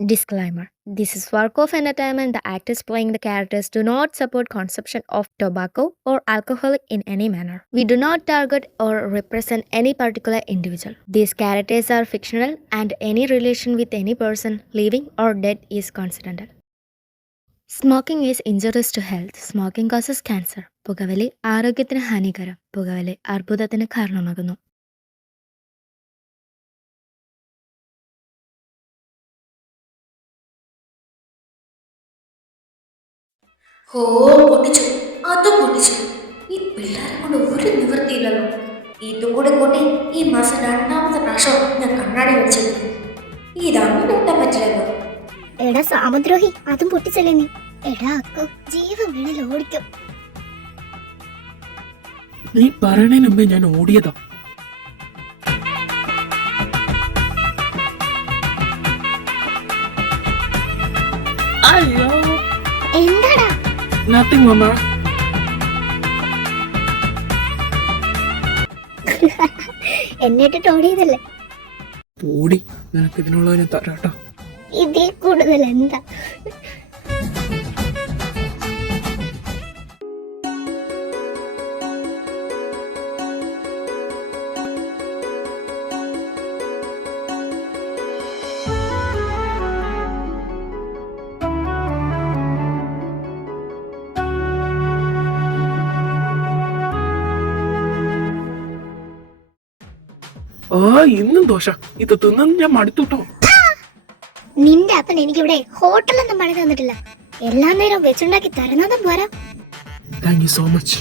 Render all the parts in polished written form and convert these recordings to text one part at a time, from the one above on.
Disclaimer: this is work of entertainment. The actors playing the characters do not support consumption of tobacco or alcohol in any manner. We do not target or represent any particular individual. These characters are fictional and any relation with any person, living or dead, is coincidental. Smoking is injurious to health. Smoking causes cancer. പുകവലി ആരോഗ്യത്തിന് ഹാനികരം. പുകവലി അർബുദത്തിന് കാരണമാകുന്നു. ഓ പൊട്ടിച്ചു, അതും പൊട്ടിച്ചു. ഈ പിള്ളേരെ കൊണ്ട് ഒരു നിവൃത്തിയില്ലല്ലോ. ഇതും കൂടെ കൂട്ടി ഈ മാസം രണ്ടാമത്തെ പ്രാവശ്യം ഞാൻ കണ്ണാടി വെച്ചത്. ഇതങ്ങനെ ഇട്ടാൻ പറ്റില്ലല്ലോ. എടാ സാമദ്രോഹി, അതും പൊട്ടിച്ചല്ലേ നീ. എടാ അക്കു, ജീവൻ വീണിൽ ഓടിക്കും. നീ പറയണതിന് മുമ്പേ ഞാൻ ഓടിയതാ. അയ്യോ, എന്താടാ? നത്തിങ് മമ്മ. എന്നിട്ട് ഓടിയതല്ലേ? ഓടി, നിനക്ക് ഇതിനുള്ള ഞാൻ തരാട്ടോ. ഇതിൽ കൂടുതൽ എന്താ? ഇന്നും ദോശ. ഇത് തിന്നു ഞാൻ മടുത്തുട്ടോ. നിന്റെ അപ്പൻ എനിക്കിവിടെ ഹോട്ടലൊന്നും പണി തന്നിട്ടില്ല. എല്ലാ നേരം വെച്ചുണ്ടാക്കി തരുന്നതും പോരാ. Thank you so much.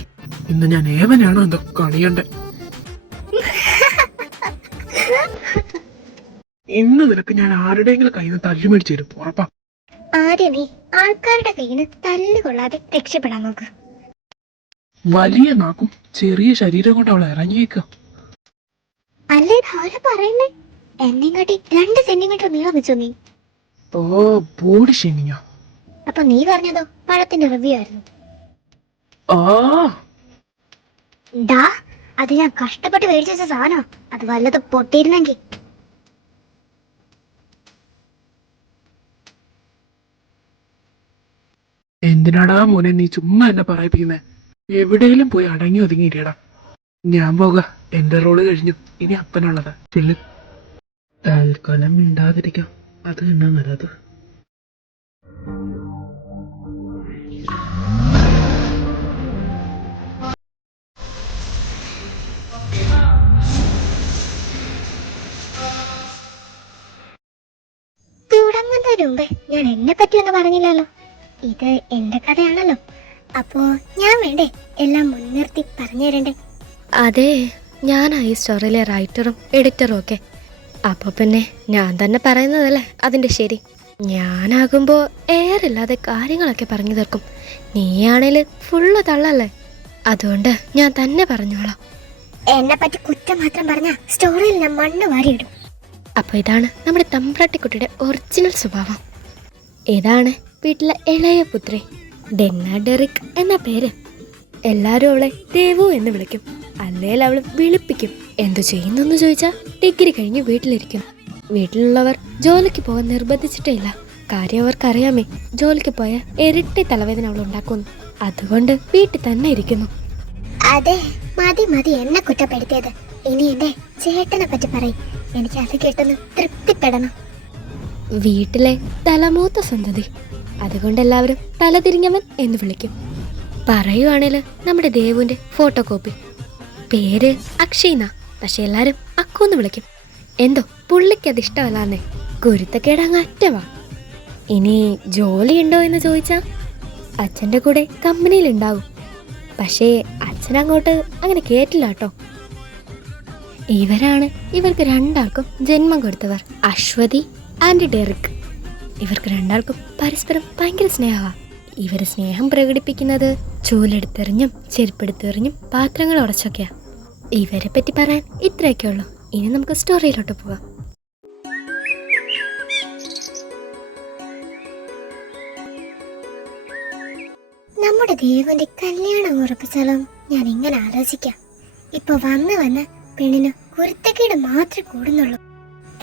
ഇന്ന് ഞാൻ ഏവനാണോ എന്തോ കണിയണ്ടേ. ഇന്ന് നിനക്ക് ഞാൻ ആരുടെയെങ്കിലും കയ്യിൽ നിന്ന് തല്ലു മേടിച്ചു തരും, ഉറപ്പാ. ആദ്യം നീ ആൾക്കാരുടെ കയ്യിൽ നിന്ന് തല്ല് കൊള്ളാതെ രക്ഷപ്പെടാൻ നോക്ക്. വലിയ നാക്കും ചെറിയ ശരീരം കൊണ്ട് അവൾ ഇറങ്ങിയേക്ക. അല്ലേ ആരാ പറയുന്നേ? എന്നെയും കാട്ടി 2 സെന്റിമീറ്റർ നീളം വെച്ചോ നീ. ഓ ബോഡി ഷേമിങ്ങോ? അപ്പൊ നീ പറഞ്ഞതോ പഴത്തിന്റെ റിവ്യൂ ആയിരുന്നു. ഡാ, അത് ഞാൻ കഷ്ടപ്പെട്ട് മേടിച്ച സാധനം. അത് വല്ലത് പൊട്ടിയിരുന്നെങ്കിൽ. എന്തിനാടാ മോനെ നീ ചുമ്മാ എന്നെ പറയിപ്പിക്കുന്നേ? എവിടെയെങ്കിലും പോയി അടങ്ങി ഒതുങ്ങിയില്ലടാ. ഞാൻ പോക, എന്റെ റോള് കഴിഞ്ഞു. ഇനി അപ്പനുള്ളതാ. ചെല്ലു. തൽക്കാലം മിണ്ടാതിരിക്കാം, അത് എന്നാ നല്ലത്. തുടങ്ങുന്നതിന് മുമ്പേ ഞാൻ എന്നെ പറ്റിയൊന്നും പറഞ്ഞില്ലല്ലോ. ഇത് എന്റെ കഥയാണല്ലോ. അപ്പോ ഞാൻ വേണ്ടേ എല്ലാം മുൻനിർത്തി പറഞ്ഞു തരണ്ടേ? അതെ, ഞാനാ ഈ സ്റ്റോറിയിലെ റൈറ്ററും എഡിറ്ററും ഒക്കെ. അപ്പോൾ പിന്നെ ഞാൻ തന്നെ പറയുന്നതല്ലേ അതിൻ്റെ ശരി. ഞാനാകുമ്പോൾ എയറില്ലാതെ കാര്യങ്ങളൊക്കെ പറഞ്ഞു തീർക്കും. നീയാണേൽ ഫുള്ള് തള്ളല്ലേ. അതുകൊണ്ട് ഞാൻ തന്നെ പറഞ്ഞോളാം. എന്നെ പറ്റി കുറ്റം മാത്രം പറഞ്ഞ സ്റ്റോറിയിൽ ഞാൻ മണ്ണ് വാരിയിടും. അപ്പോൾ ഇതാണ് നമ്മുടെ തമ്പ്രാട്ടിക്കുട്ടിയുടെ ഒറിജിനൽ സ്വഭാവം. ഇതാണ് വീട്ടിലെ ഇളയ പുത്രി ഡെന്ന ഡെറിക് എന്ന പേര്. എല്ലാവരും അവളെ ദേവു എന്ന് വിളിക്കും. അല്ലെങ്കിൽ അവൾ വിളിപ്പിക്കും. എന്തു ചെയ്യുന്നെന്ന് ചോദിച്ചാൽ ഡിഗ്രി കഴിഞ്ഞ് വീട്ടിലിരിക്കും. വീട്ടിലുള്ളവർ ജോലിക്ക് പോകാൻ നിർബന്ധിച്ചിട്ടേ ഇല്ല. കാര്യം അവർക്കറിയാമേ, ജോലിക്ക് പോയാൽ ഇരട്ടി തലവേദന അവൾ ഉണ്ടാക്കുന്നു. അതുകൊണ്ട് വീട്ടിൽ തന്നെ ഇരിക്കുന്നു. അതെ, മതി മതി എന്നെ കുറ്റപ്പെടുത്തിയത്. ഇനി എന്റെ ചേട്ടനെ പറ്റി പറയും. എനിക്ക് അത് കേട്ടൊന്ന് തൃപ്തിപ്പെടണം. വീട്ടിലെ തലമൂത്ത സന്തതി. അതുകൊണ്ട് എല്ലാവരും തലതിരിഞ്ഞവൻ എന്ന് വിളിക്കും. പറയുവാണേൽ നമ്മുടെ ദേവുവിന്റെ ഫോട്ടോ കോപ്പി. പേര് അക്ഷയ്ന, പക്ഷെ എല്ലാരും അക്കൂന്ന് വിളിക്കും. എന്തോ പുള്ളിക്ക് അത് ഇഷ്ടമല്ലാന്നേ. കുരുത്തക്കേട് അങ്ങ് അറ്റവാ. ഇനി ജോലിയുണ്ടോ എന്ന് ചോദിച്ചാ അച്ഛൻ്റെ കൂടെ കമ്പനിയിലുണ്ടാകും. പക്ഷേ അച്ഛൻ അങ്ങോട്ട് അങ്ങനെ കേട്ടില്ല കേട്ടോ. ഇവരാണ് ഇവർക്ക് രണ്ടാൾക്കും ജന്മം കൊടുത്തവർ, അശ്വതി ആൻഡ് ഡെറിക്. ഇവർക്ക് രണ്ടാൾക്കും പരസ്പരം ഭയങ്കര സ്നേഹമാണ്. ഇവർ സ്നേഹം പ്രകടിപ്പിക്കുന്നത് ചൂലെടുത്തെറിഞ്ഞും ചെരുപ്പെടുത്തെറിഞ്ഞും പാത്രങ്ങൾ ഉടച്ചൊക്കെയാ. ഇവരെ പറ്റി പറയാൻ ഇത്രയൊക്കെ ഉള്ളൂ. ഇനി നമുക്ക് സ്റ്റോറിയിലോട്ട് പോവാം. നമ്മുടെ ദേവന്റെ കല്യാണം ഉറപ്പിച്ചാലും ഞാൻ ഇങ്ങനെ ആലോചിക്കാം. ഇപ്പൊ വന്ന് പെണ്ണിന് കുരുത്തക്കേട് മാത്രമേ കൂടുന്നുള്ളൂ.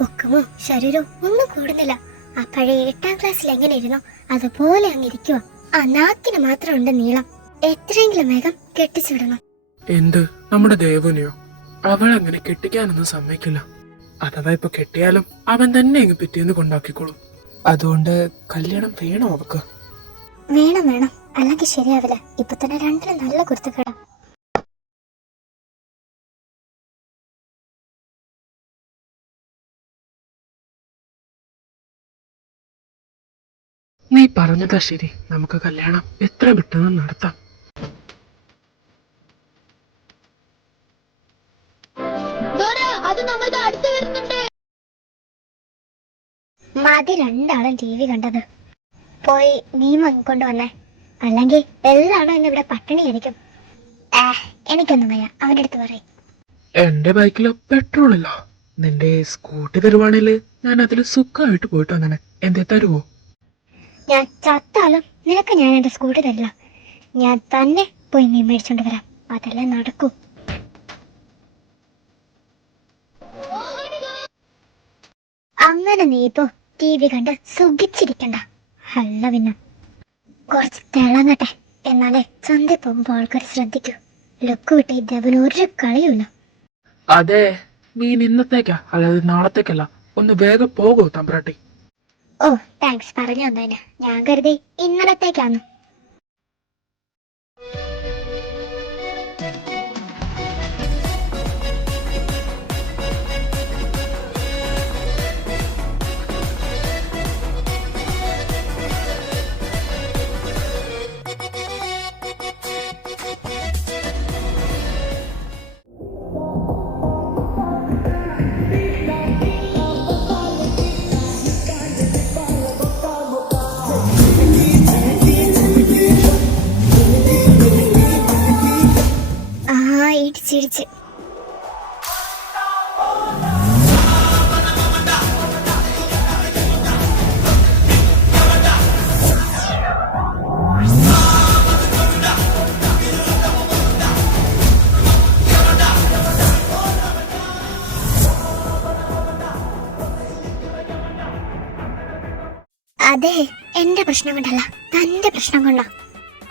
പൊക്കമോ ശരീരവും ഒന്നും കൂടുന്നില്ല. ആ പഴയ 8ാം ക്ലാസ്സിൽ എങ്ങനെ ഇരുന്നോ അതുപോലെ അങ്ങ് ഇരിക്കുവോ. ആ നാക്കിന് മാത്രം ഉണ്ട് നീളം. എത്രയെങ്കിലും വേഗം കെട്ടിച്ചിടണം. എന്ത്, നമ്മുടെ ദേവനെയോ? അവൾ അങ്ങനെ കെട്ടിക്കാനൊന്നും സമ്മതിക്കില്ല. അഥവാ ഇപ്പൊ കെട്ടിയാലും അവൻ തന്നെ ഇങ്ങ് പിറ്റേന്ന് കൊണ്ടാക്കിക്കോളും. അതുകൊണ്ട് കല്യാണം വേണോ അവക്ക്? വേണം വേണം, അല്ലെങ്കിൽ ശരിയാവില്ല. ഇപ്പൊ തന്നെ രണ്ടിനും നല്ല കുരുത്തക്കേടാ. നീ പറഞ്ഞതാ ശരി. നമുക്ക് കല്യാണം എത്ര പെട്ടെന്ന് നടത്താം. മതി രണ്ടാളും TV കണ്ടത്. പോയി നീ വാങ്ങിക്കൊണ്ട് വന്നേ, അല്ലെങ്കിൽ എല്ലാവരും ഇന്ന് ഇവിടെ പട്ടിണിയായിരിക്കും. എനിക്കൊന്നും വയ്യ, അവന്റെ അടുത്ത് പറയും. എന്റെ ബൈക്കില് പെട്രോൾ ഇല്ല. നിന്റെ സ്കൂട്ടി തരുവാണേല് ഞാൻ അതിൽ സുഖമായിട്ട് പോയിട്ട് വന്നെ. എന്തേ തരുവോ? ഞാൻ ചത്താലും നിനക്ക് ഞാൻ എന്റെ സ്കൂട്ടി തരില്ല. ഞാൻ തന്നെ പോയി മീൻ മേടിച്ചോണ്ട് വരാം. അതല്ലേ നടക്കൂ. അങ്ങനെ നീ ഇപ്പോ TV കണ്ട് സുഖിച്ചിരിക്കണ്ട. അല്ല പിന്നെ കുറച്ച് തിളങ്ങട്ടെ, എന്നാലേ ചന്ത പോകുമ്പോ ആൾക്കാർ ശ്രദ്ധിക്കൂ. ലുക്ക് വിട്ട് ഇതവന് ഒരു കളിയുമില്ല. അതെ, മീൻ ഇന്നത്തേക്കാ, അതായത് നാളത്തേക്കല്ല. ഒന്ന് വേഗം പോകോ തമ്പ്രാട്ടി. ഓ താങ്ക്സ്, പറഞ്ഞു തന്നതിന്. ഞാൻ കരുതി ഇന്നലത്തേക്കാന്ന്. ഇടിച്ചിടിച്ച് അതെ, എന്റെ പ്രശ്നം കൊണ്ടല്ല, തന്റെ പ്രശ്നം കൊണ്ടാ.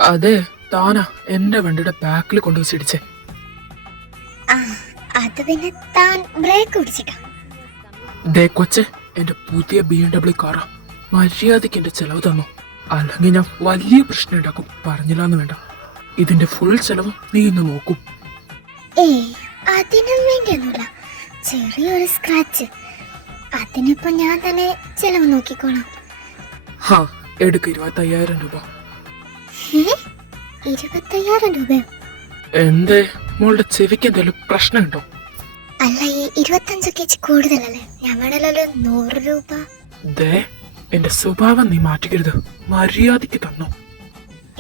അതെ, താനാ എന്റെ വണ്ടിയുടെ ബാക്കിൽ കൊണ്ടുവച്ചിടിച്ചേ. ആ, അത് പിന്നെ താൻ ബ്രേക്ക് പിടിച്ചിട്ടാ. ദേ കൊച്ചെ, എന്റെ പുതിയ BMW കാറാ. മര്യാദയ്ക്ക് എന്റെ ചെലവ് തന്നു, അല്ലെങ്കിൽ ഞാൻ വലിയ പ്രശ്നം ഉണ്ടാക്കും. പറഞ്ഞില്ലാന്ന് വേണ്ട. ഇതിന്റെ ഫുൾ ചെലവ് നീ ഇന്ന് നോക്കും. ഏയ്, അതിനും വേണ്ടിയൊന്നുമില്ല. ചെറിയൊരു സ്ക്രാച്ച്. അതിനിപ്പോ ഞാൻ തന്നെ ചെലവ് നോക്കിക്കോളാം. ഹാ, എടുക്ക് 25,000 രൂപ. 25,000 രൂപയോ? എന്തേ, മോളുടെ ചെവിക്ക് എന്തെങ്കിലും പ്രശ്നമുണ്ടോ? അല്ല, ഈ 25 കേജി കൂടുതലല്ലേ? ഞാൻ വേണല്ലോ 100 രൂപ. ദേ, എന്റെ സ്വഭാവം നീ മാറ്റിക്കരുത്. മര്യാദയ്ക്ക് തന്നു.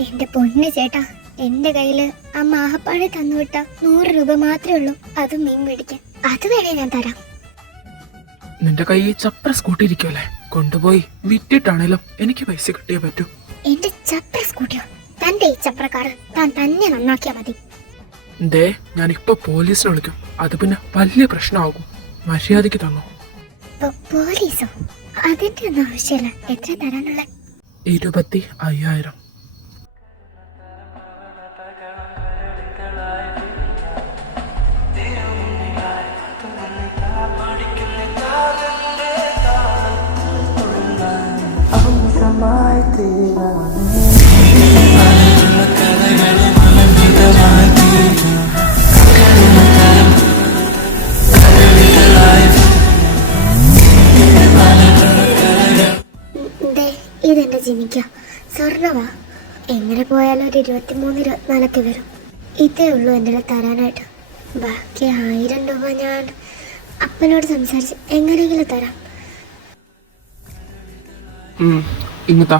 എന്റെ പൊന്ന് ചേട്ടാ, എന്റെ കയ്യില് ആ മാഹപ്പാടി തന്നുവിട്ട 100 രൂപ മാത്രമേ ഉള്ളൂ. അത് മീൻ മേടിക്കാൻ. അത് വേണേ ഞാൻ തരാം. നിന്റെ കയ്യിൽ ചപ്ര സ്കൂട്ടി ഇരിക്കുമല്ലേ, കൊണ്ടുപോയി വിറ്റിട്ടാണേലും എനിക്ക് പൈസ കിട്ടിയേ പറ്റൂ. എന്റെ ചപ്ര സ്കൂട്ടിയോ? തന്റെ ഈ ചപ്രക്കാറ് താൻ തന്നെ നന്നാക്കിയാ മതി. ദേ, ഞാനിപ്പോ പോലീസിനെ വിളിക്കും. അത് പിന്നെ വലിയ പ്രശ്നമാകും. മര്യാദയ്ക്ക് തന്നു. പോലീസോ? അതിന്റെ ഒന്നും ആവശ്യമില്ല. എത്ര തരാനുള്ള? 25,000. ഇതെന്റെ ജിമിക്ക സ്വർണവാ. എങ്ങനെ പോയാലും ഒരു 23-24 വരും. ഇതേ ഉള്ളൂ എൻ്റെ തരാനായിട്ട്. ബാക്കി 1000 രൂപ ഞാൻ അപ്പനോട് സംസാരിച്ച് എങ്ങനെയെങ്കിലും തരാം. ഇങ്ങത്താ.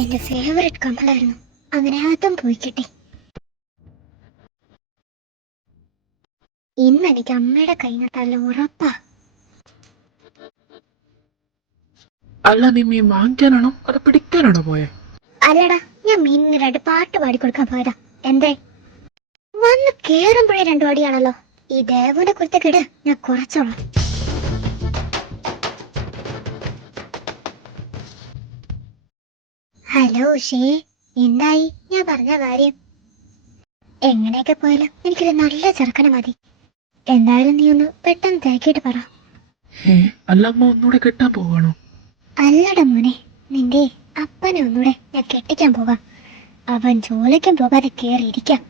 എന്റെ ഫേവറേറ്റ് കമ്മലായിരുന്നു. അങ്ങനെ അതും പോയി കിട്ടി. ഇന്ന് എനിക്ക് അമ്മയുടെ കൈ നട്ടല്ല ഉറപ്പാ. അല്ല, നീ മീൻ വാങ്ങിക്കാനാണോ അത് പിടിക്കാനാണോ പോയെ? അല്ലടാ, ഞാൻ മീനിന് 2 പാട്ട് പാടിക്കൊടുക്കാൻ പോയതാ. എന്തേ? വന്ന് കേറുമ്പോഴേ 2 അടിയാണല്ലോ. ഈ ദേവന്റെ കുരുത്തക്കേട് ഞാൻ കുറച്ചോളാം. ഹലോ ഉഷേ, എന്തായി ഞാൻ പറഞ്ഞ കാര്യം? എങ്ങനെയൊക്കെ പോയാലും എനിക്കൊരു നല്ല ചെറുക്കനെ മതി. എന്തായാലും നീ ഒന്ന് പെട്ടെന്ന് തിരക്കിയിട്ട് പറ. അല്ല അമ്മ ഒന്നുകൂടെ കെട്ടാൻ പോവാണോ? അല്ലട മോനെ, നിന്റെ അപ്പനെ ഒന്നുകൂടെ ഞാൻ കെട്ടിക്കാൻ പോകാം. അവൻ ജോലിക്കും പോകാതെ കേറിയിരിക്കാം.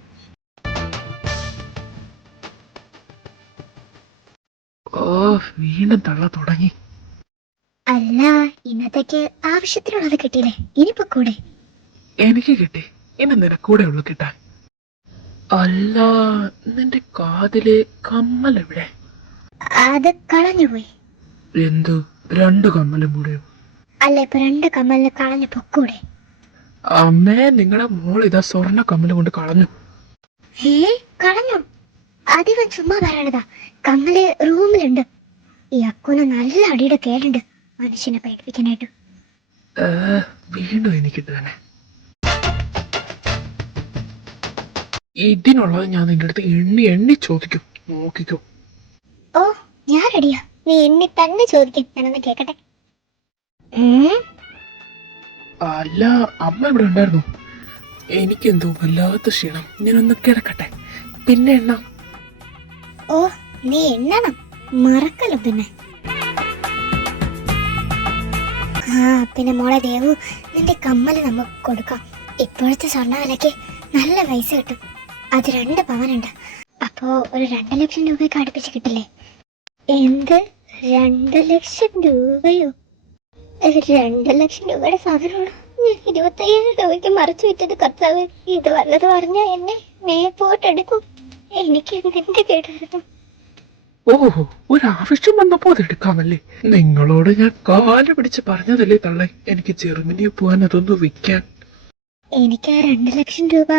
ഓ, വീണ്ടും തള്ള തുടങ്ങി. അല്ല, ഇന്നത്തേക്ക് ആവശ്യത്തിനുള്ളത് കിട്ടിയില്ലേ? ഇനിയിപ്പോ കൂടെ. എനിക്ക് കിട്ടി, ഇനി നിനക്കൂടെ ഉള്ളു കിട്ടാൻ. അല്ല, നിന്റെ കാതില് കമ്മൽ എവിടെ? അത് കളഞ്ഞുപോയി. എന്തു, 2 കമ്മലും കൂടെയോ? അല്ല, ഇപ്പൊ 2 കമ്മലിന് കളഞ്ഞു പൊക്കൂടെ? അമ്മേ, നിങ്ങളുടെ മോൾ ഇതാ സ്വർണ്ണ കമ്മല് കൊണ്ട് കളഞ്ഞു. കളഞ്ഞു? അതിവൻ ചുമ്മാ പറയണതാ. കമ്മല് റൂമിലുണ്ട്. ഈ അക്കുന് നല്ല അടിയുടെ കേടുണ്ട് മനുഷ്യനെ പേടിപ്പിക്കാനായിട്ട്. വീണ്ടും എനിക്ക് തന്നെ. ഇതിനുള്ളത് ഞാൻ നിന്റെ അടുത്ത് എണ്ണി എണ്ണി ചോദിക്കും, നോക്കിക്കോ. ഓ, ഞാൻ റെഡിയാ. നീ എന്നെ തന്നെ ചോദിക്കും, ഞാനൊന്ന് കേക്കട്ടെ. അല്ല, അമ്മ ഇവിടെ ഉണ്ടായിരുന്നു. എനിക്കെന്തോ വല്ലാത്ത ക്ഷീണം, ഞാനൊന്ന് കിടക്കട്ടെ, പിന്നെ എണ്ണ. ഓ, നീ എണ്ണണം, മറക്കല്ലോ പിന്നെ. പിന്നെ മോളെ ദേവു, നിന്റെ കമ്മല് നമുക്ക് കൊടുക്കാം. ഇപ്പോഴത്തെ സ്വർണ്ണ വിലക്ക് നല്ല പൈസ കിട്ടും. അത് 2 പവനുണ്ട്. അപ്പോ ഒരു 2 ലക്ഷം രൂപയൊക്കെ അടുപ്പിച്ച് കിട്ടില്ലേ? എന്ത്, 2 ലക്ഷം രൂപയോ? 2 ലക്ഷം രൂപയുടെ സാധനമാണ് 25,000 രൂപയ്ക്ക് മറിച്ചു വിറ്റത്. കർത്താവ്, ഇത് വല്ലത് പറഞ്ഞാ എന്നെ മേപ്പോട്ടെടുക്കും. എനിക്ക് എന്തിന്റെ കേടായിരുന്നു. ഓഹോ, ഒരാവശ്യം വന്നപ്പോ അതെടുക്കാമല്ലേ? നിങ്ങളോട് ഞാൻ കാല് പിടിച്ച് പറഞ്ഞതല്ലേ തള്ളേ, എനിക്ക് ജർമ്മനിയിൽ പോവാൻ അതൊന്ന് വിൽക്കാൻ. എനിക്ക് ആ 2 ലക്ഷം രൂപ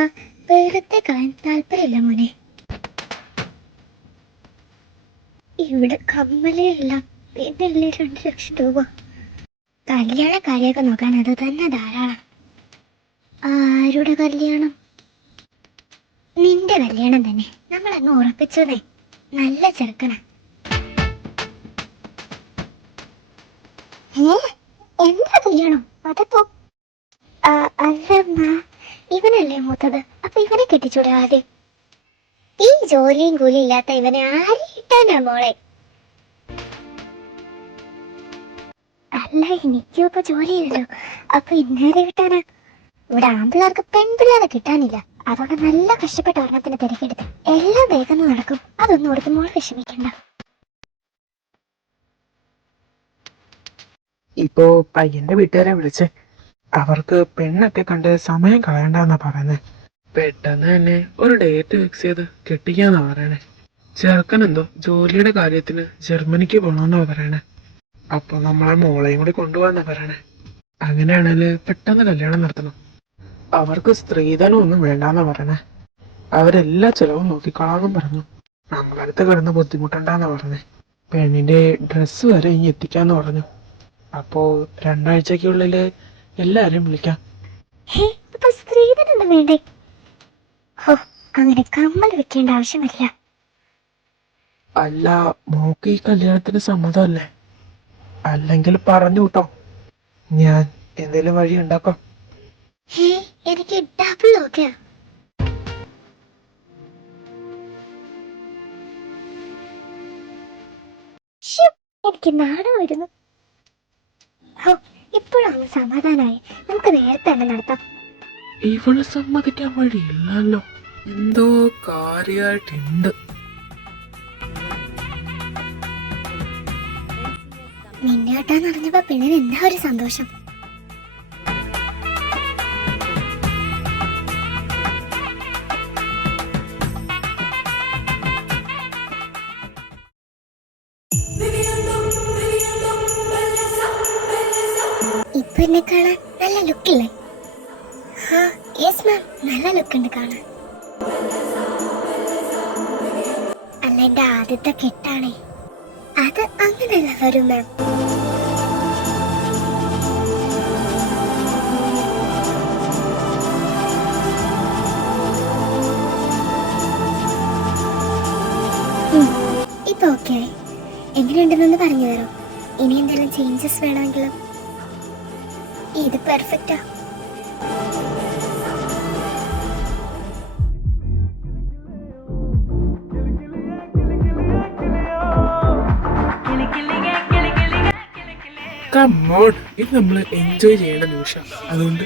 വെറുതെ കളയാൻ താല്പര്യമില്ല മോനെ. ഇവിടെ കമ്മലേ ഇല്ല, പിന്നല്ലേ 2 ലക്ഷം രൂപ? കല്യാണ കാര്യമൊക്കെ നോക്കാൻ അത് തന്നെ ധാരാളം. ആരുടെ കല്യാണം? നിന്റെ കല്യാണം തന്നെ. നമ്മളങ്ങ് ഉറപ്പിച്ചതേ. നല്ല ചെറുക്കനാ. എന്താ കല്യാണം? അതപ്പോ അല്ല, ഇവനല്ലേ മൂത്തത്. അപ്പൊ ഇവനെ കെട്ടിച്ചൂടെ ആദ്യം? ഈ ജോലിയും കൂലിയും ഇല്ലാത്ത ഇവനെ ആര് കിട്ടാനാ മോളെ? അല്ല, എനിക്കും ഇപ്പൊ ജോലിയില്ലല്ലോ, അപ്പൊ ഇന്നേരെ കിട്ടാനാ? ഇവിടെ ആൺപിള്ളേർക്ക് പെൺപിള്ളേരെ കിട്ടാനില്ല. അതോടെ നല്ല കഷ്ടപ്പെട്ട ഒരെണ്ണത്തിന് തിരക്കെടുത്ത് എല്ലാം വേഗം നടക്കും. അതൊന്നും ഓർക്കുമ്പോൾ വിഷമിക്കണ്ട. ഇപ്പോ പയ്യന്റെ വീട്ടുകാരെ വിളിച്ച് അവർക്ക് പെണ്ണൊക്കെ കണ്ട് സമയം കളയണ്ടെന്നാ പറയുന്നത്. പെട്ടെന്ന് തന്നെ ഒരു ഡേറ്റ് ഫിക്സ് ചെയ്ത് കെട്ടിക്കാന്നാ പറയണേ. ചെറുക്കനെന്തോ ജോലിയുടെ കാര്യത്തിന് ജർമ്മനിക്ക് പോകണമെന്നാ പറയണേ. അപ്പൊ നമ്മളെ മോളെയും കൂടി കൊണ്ടുപോകാന്നാ പറയണേ. അങ്ങനെയാണെങ്കിൽ പെട്ടെന്ന് കല്യാണം നടത്തണം. അവർക്ക് സ്ത്രീധനം ഒന്നും വേണ്ടാന്നാ പറയണേ. അവരെല്ലാ ചെലവും നോക്കിക്കോളാന്നും പറഞ്ഞു. നമ്മളടുത്ത് കിടന്ന് ബുദ്ധിമുട്ടണ്ടെന്നാ പറഞ്ഞേ. പെണ്ണിന്റെ ഡ്രസ്സ് വരെ ഇനി എത്തിക്കാന്ന് പറഞ്ഞു. അപ്പോ 2 ആഴ്ചക്കുള്ളില് എല്ലാരും വിളിക്കാം. അപ്പൊ സ്ത്രീധനം വേണ്ടേ? ഓ, അങ്ങനെ കമ്മൽ വെക്കേണ്ട ആവശ്യമില്ല. അല്ല, മോക്ക് ഈ കല്യാണത്തിന് സമ്മതമല്ലേ? അല്ലെങ്കിൽ പറഞ്ഞു കേട്ടോ, ഞാൻ എന്തേലും വഴി ഉണ്ടാക്കാം. എനിക്ക് ഡബിൾ ഓക്കെയാ. എനിക്ക് നാണം വരുന്നു. ഇപ്പോഴാണ് സമാധാനമായി. നമുക്ക് നേരത്തെ തന്നെ നടത്താം. ഇവള് സമ്മതിക്കാൻ വഴിയില്ലല്ലോ, എന്തോ കാര്യായിട്ടുണ്ട്. നിന്നെ കേട്ടാന്ന് അറിഞ്ഞപ്പോ പെണ്ണിന് എന്താ ഒരു സന്തോഷം. ഇപ്പൊ എന്നെ കാണാൻ നല്ല ലുക്കില്ലേ? യെസ് മാം, നല്ല ലുക്കുണ്ട് കാണാൻ. അല്ല, എന്റെ ആദ്യത്തെ കെട്ടാണേ. അത് അങ്ങനെയല്ല വരും മാം. ഇപ്പൊ ഓക്കെ ആയി. എങ്ങനെയുണ്ടെന്നൊന്ന് പറഞ്ഞു തരോ? ഇനി എന്തെങ്കിലും ചേഞ്ചസ് വേണമെങ്കിലും? ഇത് പെർഫെക്റ്റാ. കമോൺ, ഇത് നമ്മൾ എൻജോയ് ചെയ്യേണ്ട നിമിഷം. അതുകൊണ്ട്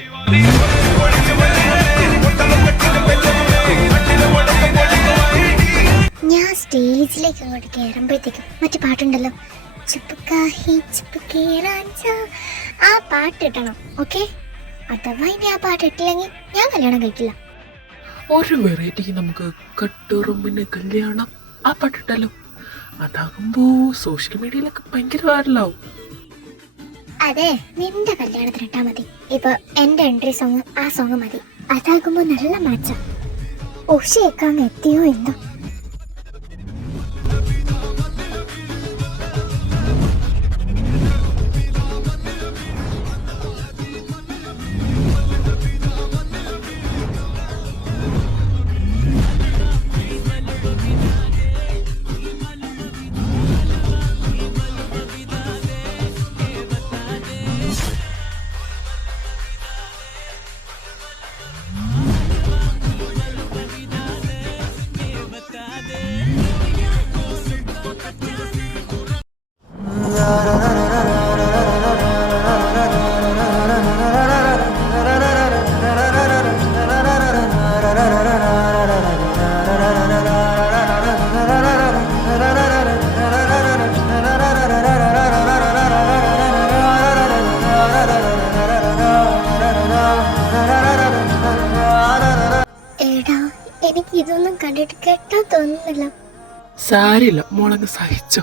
ഞാൻ സ്റ്റേജിലേക്ക് അങ്ങോട്ട് കയറുമ്പോഴത്തേക്കും മറ്റു പാട്ടുണ്ടല്ലോ, ചുപ്പുക്കാഹി ചുപ്പുക്കേ റാഞ്ചാ, ആ പാട്ട് ഇട്ടണം. ഓക്കെ, അഥവാ ഇനി ആ പാട്ട് ഇട്ടില്ലെങ്കിൽ ഞാൻ കല്യാണം കഴിക്കില്ല. ഒരു വെറൈറ്റിക്ക് നമുക്ക് കട്ടുറുമ്പിന് കല്യാണം ആ പാട്ടിട്ടല്ലോ. അതാകുമ്പോ സോഷ്യൽ മീഡിയയിലൊക്കെ ഭയങ്കര വൈറലാവും. അതെ, നിന്റെ കല്യാണത്തിന് ഇട്ടാ മതി. ഇപ്പൊ എന്റെ എൻട്രി സോങ് ആ സോങ് മതി. അതാകുമ്പോ നല്ല മാച്ച. ഉഷയൊക്കെ അങ്ങ് എത്തിയോ എന്തോ. എനിക്ക് ഇതൊന്നും കണ്ടിട്ട് കേട്ടാ തോന്നുന്നില്ല. സാരില്ല മോളങ്ങ് സഹിച്ചോ.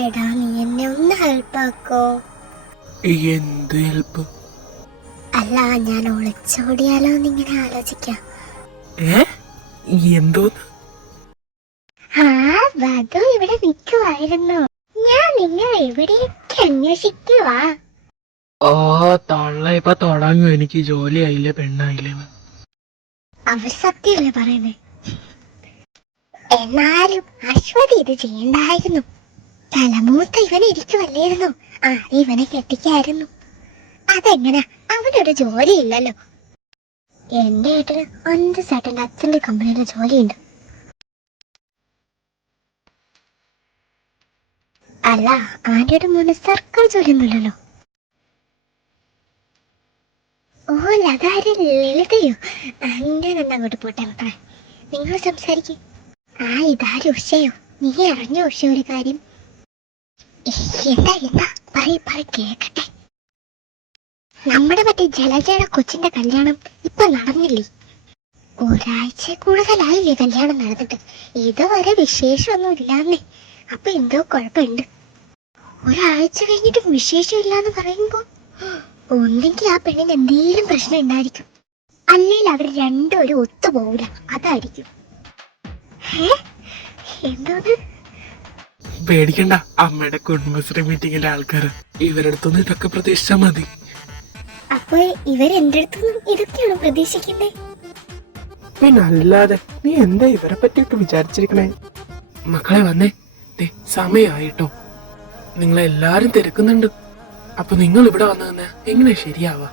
എടാ, നീ എന്നെ ഒന്ന് ഹെൽപ്പ് ആക്കോ. എന്ത് ഹെൽപ്പ്? അല്ല, ഞാൻ ഒളിച്ചോടിയാലോ എന്നിങ്ങനെ ആലോചിക്കാം. എന്തോന്ന്? ആ വധു ഇവിടെ നിൽക്കുവായിരുന്നു. ഞാൻ നിങ്ങളെ എവിടെയൊക്കെ അന്വേഷിക്കുവാ. ഓ തള്ള ഇപ്പൊ തുടങ്ങും. എനിക്ക് ജോലിയായില്ലേ പെണ്ണായില്ലേ? അവർ സത്യമല്ലേ പറയുന്നേ? എന്നാലും അശ്വതി ഇത് ചെയ്യണ്ടായിരുന്നു. തലമൂത്ത ഇവനെ ഇരിക്കുവല്ലായിരുന്നു. ആദ്യം ഇവനെ കെട്ടിക്കായിരുന്നു. അതെങ്ങനെ? അവനൊരു ജോലി ഇല്ലല്ലോ. എന്റെ ഏട്ടന് 5 സെക്കൻഡ് അച്ഛന്റെ കമ്പനിയിലെ ജോലിയുണ്ട്. അല്ല, ആന്റിയുടെ മോന് സർക്കാർ ജോലിയൊന്നുമില്ലല്ലോ. ഓ, അതാരും ലളിതയോ? അങ്ങനെ അങ്ങോട്ട് പോട്ടെ മക്കളെ, നിങ്ങൾ സംസാരിക്കും. ആ ഇതാരും ഉഷയോ? നീ അറിഞ്ഞോ ഉഷ ഒരു കാര്യം? എന്താ പറ കേക്കട്ടെ. നമ്മുടെ മറ്റേ ജലജയുടെ കൊച്ചിന്റെ കല്യാണം ഇപ്പൊ നടന്നില്ലേ? ഒരാഴ്ച കൂടുതലായില്ലേ കല്യാണം നടന്നിട്ട്? ഇതുവരെ വിശേഷമൊന്നും ഇല്ലാന്നേ. അപ്പൊ എന്തോ കുഴപ്പമുണ്ട്. ഒരാഴ്ച കഴിഞ്ഞിട്ട് വിശേഷം ഇല്ലാന്ന് പറയുമ്പോ ഒന്നെങ്കിൽ ആ പെണ്ണിന് എന്തെങ്കിലും പ്രശ്നം ഉണ്ടായിരിക്കും, അല്ലെങ്കിൽ അവർ രണ്ടുപേരും ഒത്തുപോകില്ല. അതായിരിക്കും. എന്തോന്ന്? പേടിക്കണ്ട, അമ്മയുടെ കുടുംബശ്രീ മീറ്റിംഗിലെ ആൾക്കാര് ഇവരുടെ അടുത്തൊന്നും ഇതൊക്കെ പ്രതീക്ഷിച്ചാ മതി. അപ്പൊ ഇവരെന്റെ അടുത്തൊന്നും ഇതൊക്കെയാണ് പ്രതീക്ഷിക്കുന്നേ? പിന്നല്ലാതെ നീ എന്താ ഇവരെ പറ്റിയൊക്കെ വിചാരിച്ചിരിക്കണേ? മക്കളെ വന്നേ, സമയമായിട്ടോ. നിങ്ങളെല്ലാരും തിരക്കുന്നുണ്ട്. അപ്പൊ നിങ്ങൾ ഇവിടെ വന്നു തന്നെ എങ്ങനെ ശരിയാവാ?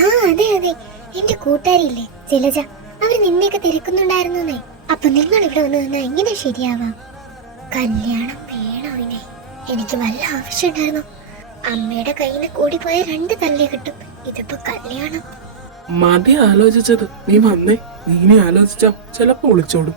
ആ അതെ അതെ, എന്റെ കൂട്ടുകാരില്ലേ ജലജ, അവര് നിന്നെയൊക്കെ തിരക്കുന്നുണ്ടായിരുന്നേ. അപ്പൊ നിങ്ങൾ ഇവിടെ വന്നു നിന്നാ എങ്ങനെ ശരിയാവാം? കല്യാണം വേണോ? ഇനെ എനിക്ക് വല്ല ആവശ്യം ഉണ്ടായിരുന്നു. അമ്മയുടെ കയ്യിൽ നിന്ന് കൂടി പോയ 2 തല്ലേ കിട്ടും. ഇതിപ്പോ കല്യാണം. മതി ആലോചിച്ചത്. നീ വന്നേ. നീ ഇനി ആലോചിച്ചാ ചിലപ്പോ ഒളിച്ചോടും.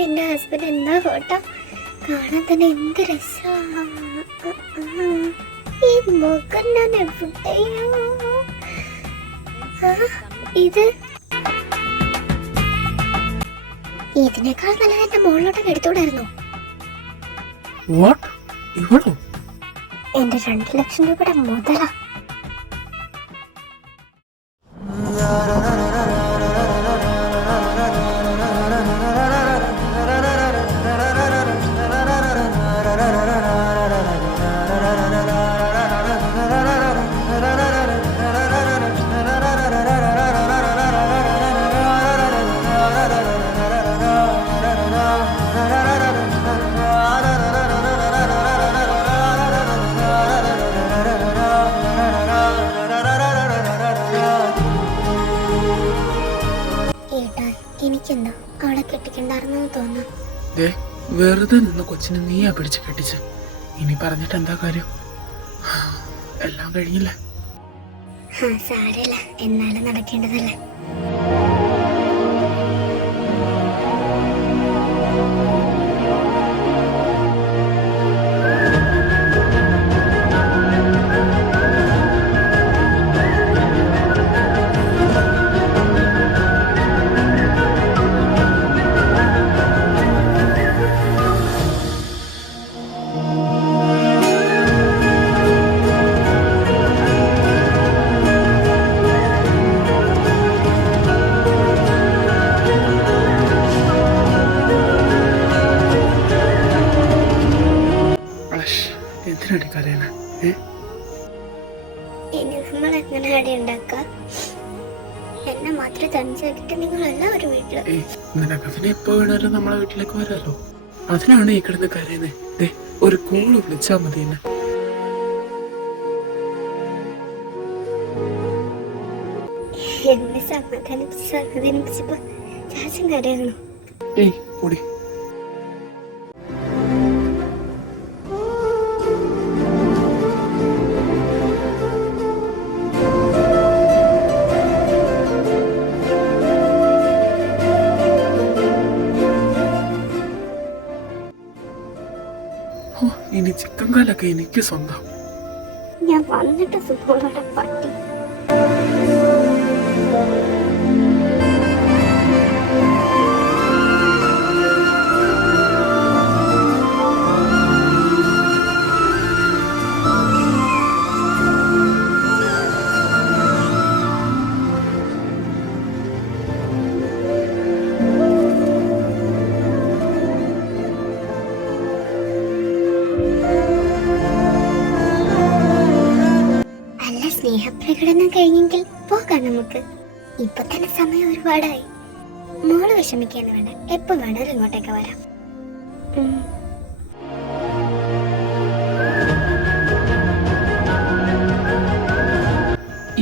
എന്റെ ഹസ്ബൻഡ് എന്താ ഫോട്ടോ കാണാൻ തന്നെ എന്ത് രസാ. ഈ മുഖം ഞാൻ എവിടെയോ. ഇത് ഇതിനേക്കാൾ നല്ലത് എന്റെ മോളിലോട്ടൊക്കെ എടുത്തോടായിരുന്നു. എന്റെ 2 ലക്ഷം രൂപയുടെ മുതലാ. ഏട്ടാ, എനിക്കെന്താ അവളെ കെട്ടിക്കണ്ടായിരുന്നു തോന്നുന്നു. ദേ, വെറുതെ നിന്ന് കൊച്ചിനെ നീയാ പിടിച്ച് കെട്ടിച്ച്. ഇനി പറഞ്ഞിട്ട് എന്താ കാര്യം? എല്ലാം കഴിഞ്ഞില്ലേ? സാരല്ല, എന്നാലും നടക്കേണ്ടതല്ലേ. എന്തിനാണ് കരയണേ? ഇനി നമ്മൾ എങ്ങനെ അടി ഉണ്ടാക്കാം? എന്നെ മാത്രം തനിച്ചാക്കിട്ട് നിങ്ങൾ എല്ലാവരും വീട്ടില്. നിനക്ക് പിന്നെ എപ്പോ വേണമല്ലോ നമ്മളെ വീട്ടിലേക്ക് വരാലോ. അതിനാണ് ഈ കിടന്ന് കരയുന്നേ. ദേ, ഒരു കോള് വിളിച്ചാ മതി എന്നെ. എന്നെ സമാധാനിപ്പിച്ചപ്പോ ചാച്ചൻ കരയണോ? ഏയ് പൊടി. ഇനി ചിക്കൻ കാലൊക്കെ എനിക്ക് സ്വന്തം. ഞാൻ വന്നിട്ട് സുഖമുള്ള പട്ടി. സ്നേഹപ്രകടനം കഴിഞ്ഞെങ്കിൽ പോകാം നമുക്ക്. ഇപ്പൊ തന്നെ സമയം ഒരുപാടായി. മോള് വിഷമിക്കാന്ന് വേണ്ട, എപ്പോ വേണേലും ഇങ്ങോട്ടേക്ക് വരാം.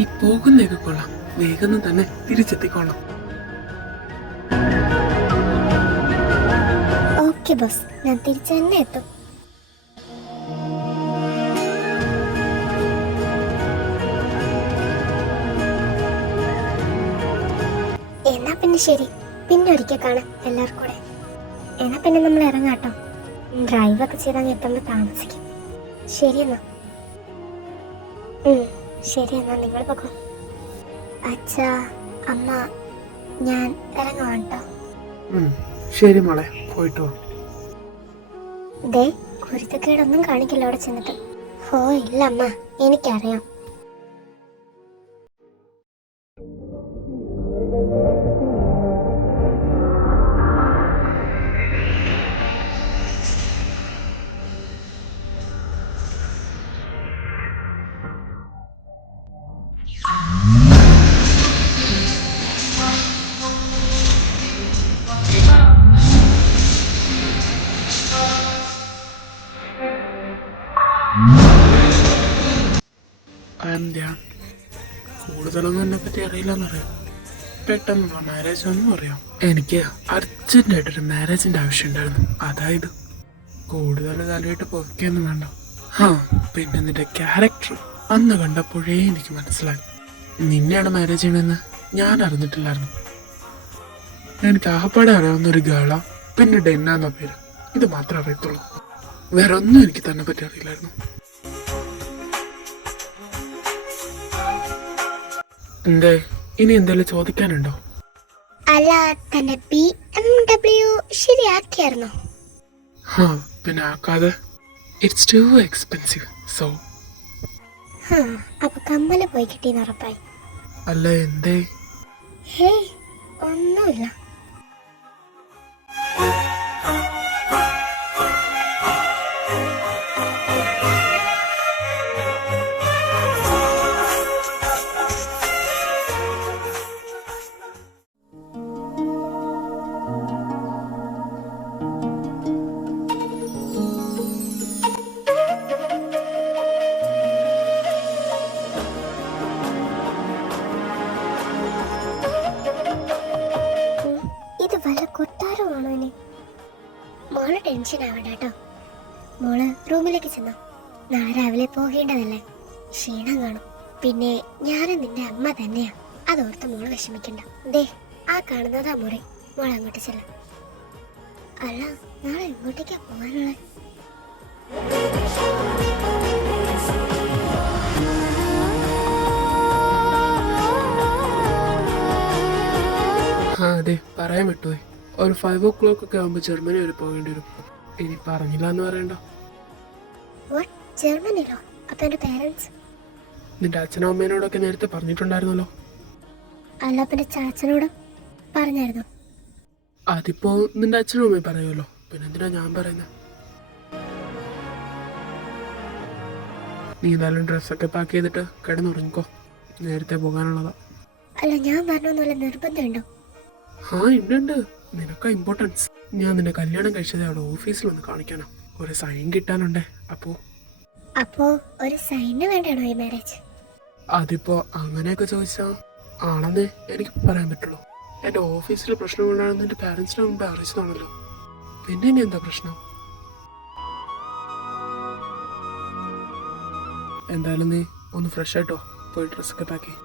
ഈ പോകുന്നേക്ക് കൊള്ളാം, വേഗം തന്നെ തിരിച്ചെത്തിക്കൊള്ളാം. ഓക്കെ ബോസ്, ഞാൻ തിരിച്ചു തന്നെ എത്തും. എന്നാ പിന്നെ ശരി, പിന്നെ ഒരിക്കൽ കാണാം എല്ലാവർക്കും കൂടെ. എന്നാ പിന്നെ നമ്മൾ ഇറങ്ങാട്ടോ. ഡ്രൈവൊക്കെ ചെയ്താൽ എത്തുമ്പോൾ താമസിക്കും. ശരിയെന്നാ. ശരിയെന്നാ, നിങ്ങൾ പോകൂ. അച്ഛാ, അമ്മ, ഞാൻ ഇറങ്ങാട്ടോ. ശരി മോളെ, പോയിട്ട് വാ. ദേ, കുരുത്തക്കേടൊന്നും കാണിക്കില്ല അവിടെ ചെന്നിട്ട്. ഓ ഇല്ല അമ്മ, എനിക്കറിയാം. കൂടുതലൊന്നും എന്നെ പറ്റി അറിയില്ലെന്നറിയാം. പെട്ടെന്നുള്ള മാരേജ് ഒന്നും അറിയാം. എനിക്ക് അർജന്റായിട്ടൊരു മാരേജിന്റെ ആവശ്യം ഉണ്ടായിരുന്നു. അതായത് കൂടുതൽ കാലമായിട്ട് പൊക്കിയൊന്നും വേണ്ട. പിന്നെ നിന്റെ ക്യാരക്ടർ അന്ന് കണ്ടപ്പോഴേ എനിക്ക് മനസ്സിലായി. നിന്നെയാണ് മാരേജ് ചെയ്യണമെന്ന് ഞാൻ അറിഞ്ഞിട്ടില്ലായിരുന്നു. എനിക്ക് ആകപ്പാടെ അറിയാവുന്ന ഒരു ഗേളാ, പിന്നെ ഡെന്ന എന്ന പേര്. ഇത് മാത്രമേ അറിയത്തുള്ളൂ. വേറെ ഒന്നും എനിക്ക് തന്നെ പറ്റി അറിയില്ലായിരുന്നു. എന്തേ, ഇനി എന്തെങ്കിലും ചോദിക്കാനുണ്ടോ? അല്ല, തന്റെ BMW ശരിയാക്കിയായിരുന്നോ? പിന്നെ ആക്കാതെ. ഇറ്റ്സ് ടു എക്സ്പെൻസീവ്, സോ ഹാ, അപ്പൊ കമ്മല് പോയി കിട്ടിയെന്ന് ഉറപ്പായി. അല്ല എന്തേ? ഹേയ്, ഒന്നുമില്ല. ഇത് വല്ല കൊട്ടാരമാണോ ഇനി? മോള് ടെൻഷൻ ആവണ്ട കേട്ടോ. മോള് റൂമിലേക്ക് ചെന്നോ. നാളെ രാവിലെ പോകേണ്ടതല്ലേ. ക്ഷീണം കാണും. പിന്നെ ഞാനും നിന്റെ അമ്മ തന്നെയാ. അതോർത്ത് മോള് വിഷമിക്കണ്ട. ദേ, ആ കാണുന്നതാ മുറി. മോൾ അങ്ങോട്ട് ചെല്ല. അല്ല, നാളെ എങ്ങോട്ടേക്കാ പോകാനുള്ളത്? ആ അതെ, പറയാൻ വിട്ടുപോയി. ഒരു 5 o'clock ഒക്കെ ആകുമ്പോൾ ജർമ്മനി വരെ പോകേണ്ടി വരും. ഇനി പറഞ്ഞില്ല എന്ന് പറയണ്ട. What? ജർമ്മനിയിലോ? അപ്പൊ എന്റെ പേരൻസ്? നിന്റെ അച്ഛനും അമ്മേനോടൊക്കെ നേരത്തെ പറഞ്ഞിട്ടുണ്ടായിരുന്നല്ലോ. അല്ല, പിന്നെ ചാച്ചനോട് പറഞ്ഞായിരുന്നു. അതിപ്പോ നിന്റെ അച്ഛനും അമ്മയും പറയുമല്ലോ, പിന്നെ എന്തിനാ ഞാൻ പറയുന്നത്? നീ എന്തായാലും ഡ്രസ്സൊക്കെ പാക്ക് ചെയ്തിട്ട് കിടന്നുറങ്ങിക്കോ. നേരത്തെ പോകാനുള്ളതാ. അല്ല, ഞാൻ പറഞ്ഞൊന്നുമല്ല. നിർബന്ധമുണ്ടോ? ആ ഉണ്ട്. നിനക്കാ ഇമ്പോർട്ടൻസ്. ഞാൻ നിന്നെ കല്യാണം കഴിച്ചത് അവിടെ ഓഫീസിൽ ഒന്ന് കാണിക്കാനോ. ഒരു സൈൻ കിട്ടാനുണ്ടേ. അപ്പോ ഒരു സൈന് വേണ്ടാണോ ഈ മാരേജ്? അതിപ്പോ അങ്ങനെയൊക്കെ ചോദിച്ചാ ആണെന്നേ എനിക്ക് പറയാൻ പറ്റുള്ളൂ. എന്റെ ഓഫീസിൽ പ്രശ്നം കൊണ്ടാണെന്ന് എന്റെ പാരന്റ്സിന് മുമ്പ് അറിയിച്ചതാണല്ലോ. പിന്നെ ഇനി എന്താ പ്രശ്നം? എന്തായാലും നീ ഒന്ന് ഫ്രഷ് ആയിട്ടോ, പോയി ഡ്രസ്സൊക്കെ പാക്ക് ചെയ്യും.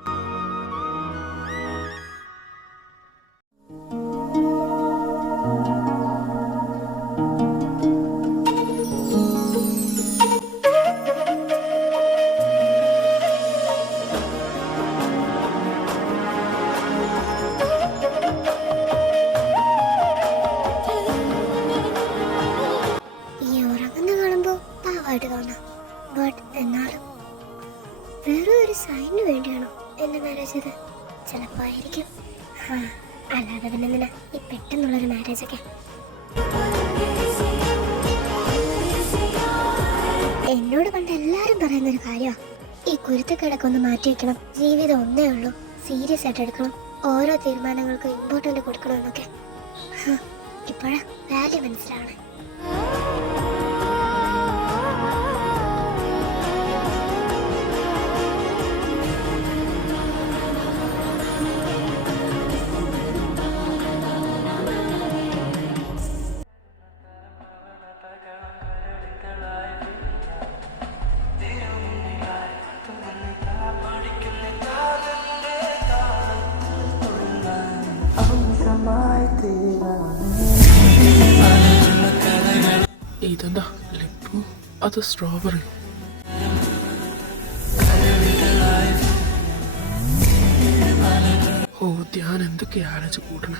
എന്നാലും വേറെ ഒരു സൈന് വേണ്ടിയാണോ എന്നെ മാരേജ് ചെയ്ത്? ചിലപ്പോ ആയിരിക്കും. അല്ലാതെ പിന്നെ എന്തിനാ ഈ പെട്ടെന്നുള്ളൊരു മാരേജ് ഒക്കെ? എന്നോട് പണ്ട് എല്ലാരും പറയുന്നൊരു കാര്യമാ, ഈ കുരുത്തക്കേടൊക്കെ ഒന്ന് മാറ്റി വെക്കണം, ജീവിതം ഒന്നേ ഉള്ളൂ, സീരിയസ് ആയിട്ട് എടുക്കണം, ഓരോ തീരുമാനങ്ങൾക്കും ഇമ്പോർട്ടന്റ് കൊടുക്കണം എന്നൊക്കെ. ഇപ്പോഴാ വാല്യൂ മനസ്സിലാവണേ. ഇതെന്താ ലിപ്പു? അത് സ്ട്രോബെറി. ഓ, ഞാൻ എന്തൊക്കെയാ ആലോചിച്ച് കൂട്ടണേ.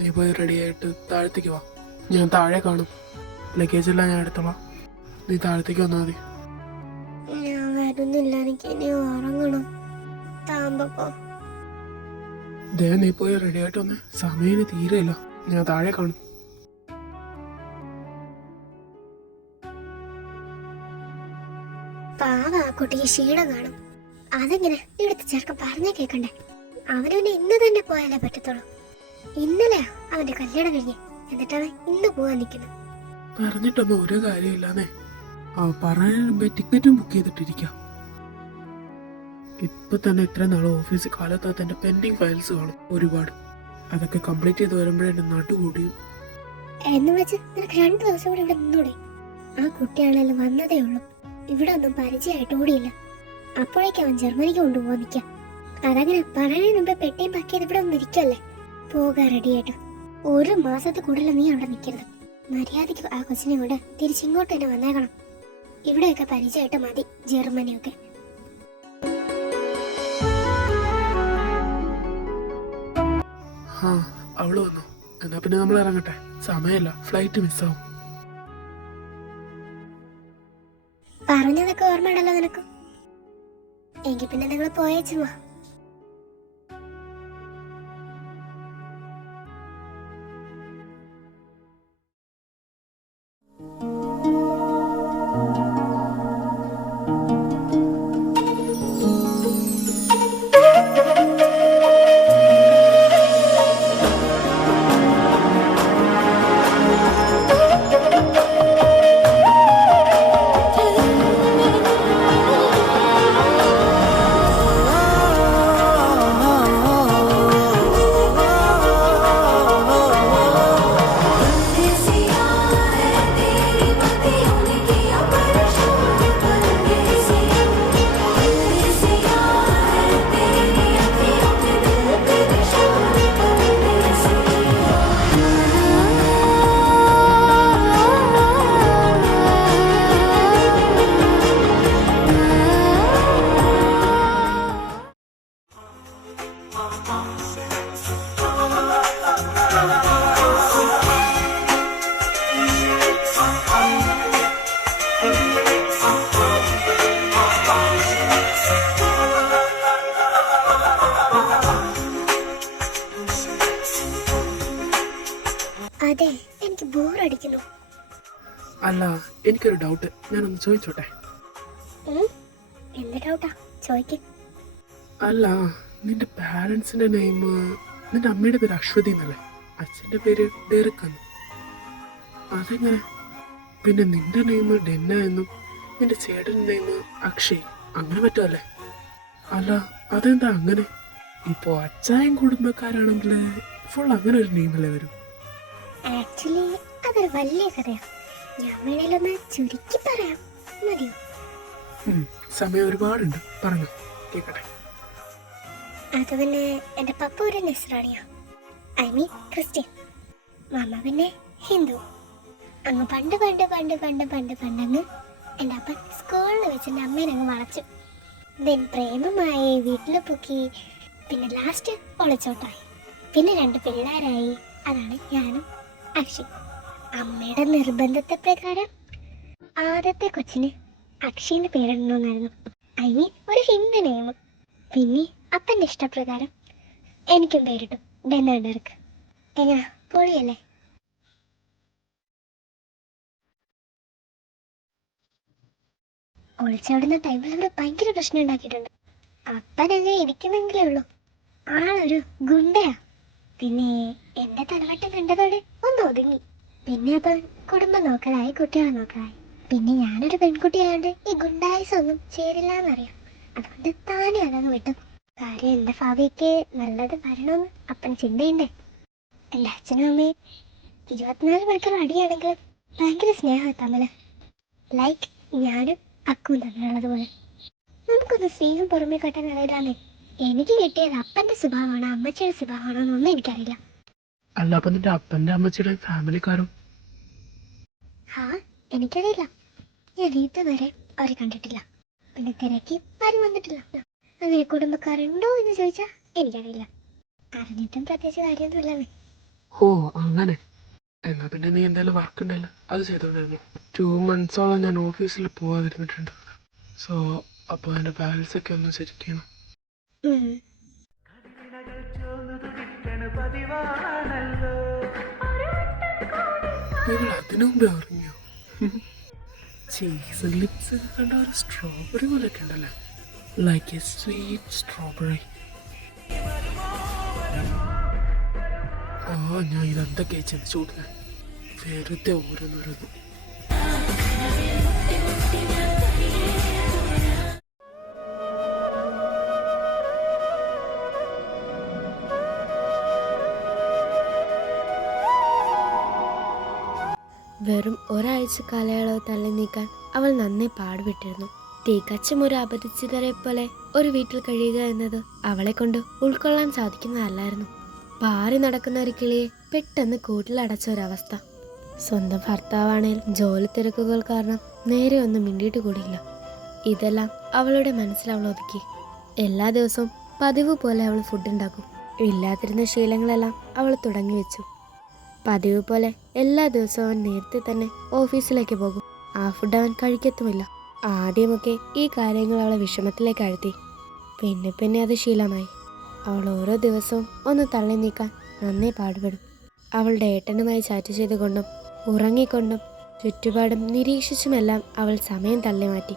നീ പോയി റെഡി ആയിട്ട് താഴത്തേക്ക് വാ. ഞാൻ താഴെ കാണും. ലഗേജ് എല്ലാം ഞാൻ എടുത്തോളാം. നീ താഴത്തേക്ക് വന്നാൽ മതി. ഞാൻ വരുന്നില്ല, എനിക്ക് ഇനി ഉറങ്ങണം. ദേ, നീ പോയി റെഡി ആയിട്ട് വന്നേ. സമയം തീരെയില്ല. ഞാൻ താഴെ കാണും. പാവ, ആ കുട്ടിക്ക് ക്ഷീണം കാണും. അതെങ്ങനെ ഇവിടുത്തെ ചെറുക്കൻ പറഞ്ഞേ കേക്കണ്ടേ? അവനവനെ ഇന്ന് തന്നെ പോയാലേ പറ്റത്തുള്ളൂ. ഇന്നലെയാ അവന്റെ കല്യാണം കഴിഞ്ഞ്, എന്നിട്ടവൻ ഇന്ന് പോവാൻ നിൽക്കുന്നു. പറഞ്ഞിട്ടൊന്നും ഒരു കാര്യമില്ലാന്നേ. പറയാൻ മുമ്പേ ടിക്കറ്റും ബുക്ക് ചെയ്തിട്ടിരിക്കാം. ഇപ്പൊ തന്നെ ഇത്ര നാളെ ഓഫീസിൽ കാലത്താത്ത എന്റെ പെൻഡിങ് ഫയൽസ് കാണും ഒരുപാട്. അതൊക്കെ കംപ്ലീറ്റ് ചെയ്ത് വരുമ്പോഴേ എന്റെ നടുകൂടിയും. എന്ന് വെച്ച് നിനക്ക് 2 ദിവസം കൂടെ ഇവിടെ നിന്നൂടെ? ആ കുട്ടിയാണെങ്കിലും വന്നതേ ഉള്ളൂ, ഇവിടെ ഒന്നും പരിചയമായിട്ട് കൂടിയില്ല. അപ്പോഴേക്കും അവൻ ജർമ്മനിക്ക് കൊണ്ടുപോകാൻ നിൽക്കാം. അതങ്ങനെ പറയുന്നതിന് മുമ്പേ പെട്ടിയും പാക്ക് ചെയ്ത് ഇവിടെ ഒന്നും ഇരിക്കല്ലേ. പോകാൻ റെഡിയായിട്ട് 1 മാസത്തിൽ കൂടുതൽ നീ അവിടെ നിൽക്കരുത്. മര്യാദയ്ക്ക് ആ കൊച്ചിനെ കൊണ്ട് തിരിച്ചിങ്ങോട്ട് തന്നെ വന്നേക്കണം. ഇവിടെയൊക്കെ പരിചയമായിട്ട് മതി ജർമ്മനിയൊക്കെ. ആ അവള് വന്നു. എന്നാ പിന്നെ നമ്മൾ ഇറങ്ങട്ടെ, സമയമല്ല, ഫ്ലൈറ്റ് മിസ്സാവും. പറഞ്ഞതൊക്കെ ഓർമ്മയുണ്ടല്ലോ നിനക്ക്? എങ്കിൽ പിന്നെ നിങ്ങൾ പോയേച്ചുവാ. അതെ, എനിക്ക് ബോറടിക്കുന്നു. അല്ല, എനിക്കൊരു ഡൗട്ട്, ഞാനൊന്ന് ചോദിച്ചോട്ടെ? എന്ത് ഡൗട്ടാ? ചോദിക്ക്. അല്ല, നിന്റെ പാരൻസിന്റെ നെയിം, നിന്റെ അമ്മയുടെ പേര് അശ്വതി എന്നല്ലേ, അച്ഛന്റെ പേര് ഡെറിക് എന്ന്. അതെങ്ങനെ? പിന്നെ നിന്റെ നെയിം ഡെന്ന എന്നും നിന്റെ ചേട്ടന്റെ നെയിം അക്ഷയ്, അങ്ങനെ പറ്റുമല്ലേ? അല്ല, അതെന്താ അങ്ങനെ? ഇപ്പോ അച്ചായൻ കുടുംബക്കാരാണെങ്കിൽ ഫുൾ അങ്ങനെ ഒരു നെയിമല്ലേ വരും? ആക്ച്വലി അതൊരു വലിയ കഥയാണ്. ഞാൻ വേണേലൊന്ന് ചുരുക്കി പറയാം, മതിയോ? സമയം ഒരുപാടുണ്ട്, പറഞ്ഞു കേക്കട്ടെ. അത് പിന്നെ എൻ്റെ പപ്പ ഒരു നസ്രാണിയാ, ഐ മീൻ ക്രിസ്ത്യൻ. മമ്മ പിന്നെ ഹിന്ദു. അങ്ങ് പണ്ട് പണ്ട് പണ്ട് പണ്ട് പണ്ട് പണ്ടങ്ങ് എൻ്റെ അപ്പൻ സ്കൂളിൽ വെച്ച് എൻ്റെ അമ്മേനെ അങ്ങ് വളച്ചു. ദെൻ പ്രേമമായി, വീട്ടിൽ പൊക്കി, പിന്നെ ലാസ്റ്റ് ഒളിച്ചോട്ടായി, പിന്നെ 2 പിള്ളേരായി. അതാണ് ഞാനും അക്ഷയ്. അമ്മയുടെ നിർബന്ധത്തെ പ്രകാരം ആദ്യത്തെ കൊച്ചിന് അക്ഷയിന്റെ പേരിടണമെന്നായിരുന്നു, ഐ മീൻ ഒരു ഹിന്ദു നെയിം. പിന്നെ അപ്പൻ്റെ ഇഷ്ടപ്രകാരം എനിക്കും പേരിട്ടു, ഡെന്ന ഡെറിക്. എങ്ങനാ, പൊളിയല്ലേ? ഒളിച്ചോടുന്ന ടൈമിൽ അവിടെ ഭയങ്കര പ്രശ്നം ഉണ്ടാക്കിയിട്ടുണ്ട്. അപ്പൻ അങ്ങനെ ഇരിക്കുന്നെങ്കിലേ ഉള്ളൂ, ആളൊരു ഗുണ്ടയാ. പിന്നെ എന്റെ തലവട്ടം കണ്ടതോടെ ഒന്ന് ഒതുങ്ങി. പിന്നെ അപ്പം കുടുംബം നോക്കലായി, കുട്ടികളെ നോക്കലായി. പിന്നെ ഞാനൊരു പെൺകുട്ടിയായോണ്ട് ഈ ഗുണ്ടായസം ഒന്നും ചേരില്ല എന്നറിയാം. അതുകൊണ്ട് താനെ അതങ്ങ് വിട്ടു. കാര്യം എന്റെ ഭാവിക്ക് നല്ലത് വരണമെന്ന് അപ്പൻ ചിന്തയുണ്ടേ. എൻ്റെ അച്ഛനും അമ്മയും 24 മണിക്കൂർ അടിയാണെങ്കിൽ ഭയങ്കര സ്നേഹം തമ്മില്, ലൈക്ക് ഞാനും അക്കും തമ്മിലുള്ളത് പോലെ. നമുക്കൊന്ന് സ്നേഹം പുറമേ കാട്ടാൻ അറിയില്ലാന്നേ. എനിക്ക് കിട്ടിയത് അപ്പൻ്റെ സ്വഭാവമാണോ അമ്മച്ചിയുടെ സ്വഭാവമാണോ എന്നൊന്നും എനിക്കറിയില്ല. അല്ല, അപ്പൊ നിന്റെ അപ്പന്റെ അമ്മച്ചിയുടെ ഫാമിലിക്കാരും? ആ, എനിക്കറിയില്ല. ഞാൻ ഇതുവരെ അവരെ കണ്ടിട്ടില്ല. പിന്നെ തിരക്കി ആരും വന്നിട്ടില്ല. അങ്ങനെ കുടുംബക്കാരുണ്ടോ എന്ന് ചോദിച്ചാൽ എനിക്കറിയില്ല. അറിഞ്ഞിട്ടും പ്രത്യേകിച്ച് കാര്യമൊന്നുമില്ലെന്നേ. ഓ അങ്ങനെ. എന്നാ പിന്നെ നീ എന്തായാലും വർക്ക് ഉണ്ടല്ലോ, അത് ചെയ്തോണ്ടിരുന്നു. 2 months ഞാൻ ഓഫീസിൽ പോവാതിരുന്നിട്ടുണ്ട്. സോ അപ്പോൾ എൻ്റെ ബാലൻസ് ഒക്കെ ഒന്ന് സെറ്റ് ചെയ്യണം. നിങ്ങൾ അതിനു മുമ്പേ അറിഞ്ഞോ? ചീസ് ലിപ്സ് കണ്ട ഒരു സ്ട്രോബെറി പോലെയൊക്കെ ഉണ്ടല്ലേ, ലൈക്ക് എ സ്വീറ്റ് സ്ട്രോബെറി. ഞാൻ ഇതെന്തൊക്കെ ചിന്തിച്ചു കൊടുക്കാൻ, വെറുതെ ഓരോന്നോരോന്ന്. വെറും ഒരാഴ്ച കാലയളവ് തള്ളി നീക്കാൻ അവൾ നന്നേ പാടുപെട്ടിരുന്നു. തികച്ചും ഒരു അപരിചിതരെ പോലെ ഒരു വീട്ടിൽ കഴിയുക എന്നത് അവളെ കൊണ്ട് ഉൾക്കൊള്ളാൻ സാധിക്കുന്നതല്ലായിരുന്നു. പാറി നടക്കുന്ന ഒരു കിളിയെ പെട്ടെന്ന് കൂട്ടിലടച്ച ഒരവസ്ഥ. സ്വന്തം ഭർത്താവാണേൽ ജോലി തിരക്കുകൾ കാരണം നേരെ ഒന്നും മിണ്ടിയിട്ട് കൂടിയില്ല. ഇതെല്ലാം അവളുടെ മനസ്സിൽ അവൾ ഒതുക്കി. എല്ലാ ദിവസവും പതിവ് പോലെ അവൾ ഫുഡ് ഉണ്ടാക്കും. ഇല്ലാതിരുന്ന ശീലങ്ങളെല്ലാം അവൾ തുടങ്ങി വെച്ചു. പതിവ് പോലെ എല്ലാ ദിവസവും അവൻ നേരത്തെ തന്നെ ഓഫീസിലേക്ക് പോകും. ആ ഫുഡ് അവൻ കഴിക്കത്തുമില്ല. ആദ്യമൊക്കെ ഈ കാര്യങ്ങൾ അവളെ വിഷമത്തിലേക്ക് അഴുത്തി. പിന്നെ പിന്നെ അത് ശീലമായി. അവൾ ഓരോ ദിവസവും ഒന്ന് തള്ളി നീക്കാൻ നന്നേ പാടുപെടും. അവളുടെ ഏട്ടനുമായി ചാറ്റ് ചെയ്തുകൊണ്ടും ഉറങ്ങിക്കൊണ്ടും ചുറ്റുപാടും നിരീക്ഷിച്ചുമെല്ലാം അവൾ സമയം തള്ളി മാറ്റി.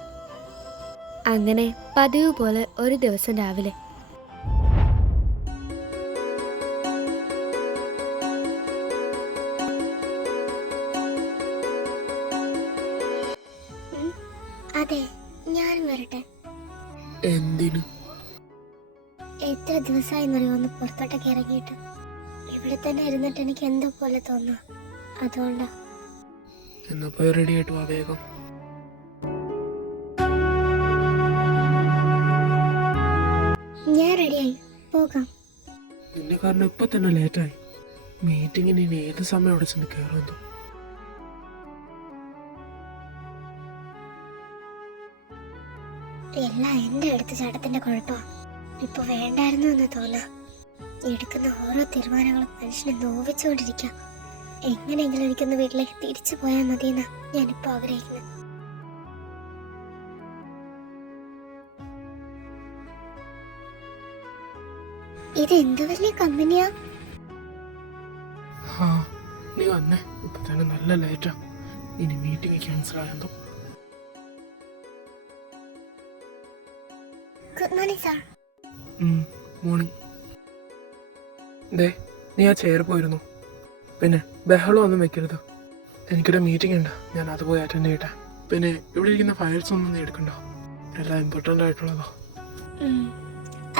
അങ്ങനെ പതിവ് പോലെ ഒരു ദിവസം രാവിലെ അതെ, ഞാൻ വരട്ടെ. എന്തിനു? എത്ര ദിവസമായി ഒന്ന് പുറത്തോട്ടൊക്കെ ഇറങ്ങിയിട്ട്. ഇവിടെ തന്നെ ഇരുന്നിട്ട് എനിക്ക് എന്തോ പോലെ തോന്നുക. അതുകൊണ്ടാ. എന്നാ പോയി റെഡി ആയിട്ട് വാ വേഗം. ഞാൻ റെഡിയായി, പോകാം. നിന്നെ കാരണം ഇപ്പൊ തന്നെ ലേറ്റായി. മീറ്റിങ്ങിന് ഇനി ഏത് സമയം അവിടെ ചെന്ന് കയറുന്നു? എല്ലാം എന്റെ അടുത്ത് ചാട്ടത്തിന്റെ കുഴപ്പമാ. ഇപ്പൊ വേണ്ടായിരുന്നു എന്ന് തോന്നാ. എടുക്കുന്ന ഓരോ തീരുമാനങ്ങളും മനുഷ്യനെ നോവിച്ചുകൊണ്ടിരിക്കാം. എങ്ങനെയെങ്കിലും എനിക്കൊന്ന് വീട്ടിലേക്ക് തിരിച്ചു പോയാൽ മതിയെന്നാ ഞാനിപ്പോ ആഗ്രഹിക്കുന്നത്. ഇത് എന്ത് വലിയ കമ്പനിയാ? നീ വന്നേ, ഇപ്പൊ തന്നെ നല്ല ലേറ്റാ. ഇനി മീറ്റിംഗ് ക്യാൻസൽ ആയെന്തോ. Good morning sir. മോർണിംഗ്. ദേ, നീ ആ ചെയർ പോയിരുന്നു. പിന്നെ ബഹളം ഒന്നും വെക്കരുത്. എനിക്കൊരു മീറ്റിംഗ് ഉണ്ട്, ഞാൻ അത് പോയി അറ്റൻഡ് ചെയ്യട്ടെ. പിന്നെ ഇവിടെ ഇരിക്കുന്ന ഫയൽസ് ഒന്നും നീ എടുക്കണ്ട, എല്ലാം ഇമ്പോർട്ടൻ്റ് ആയിട്ടുള്ളതാ.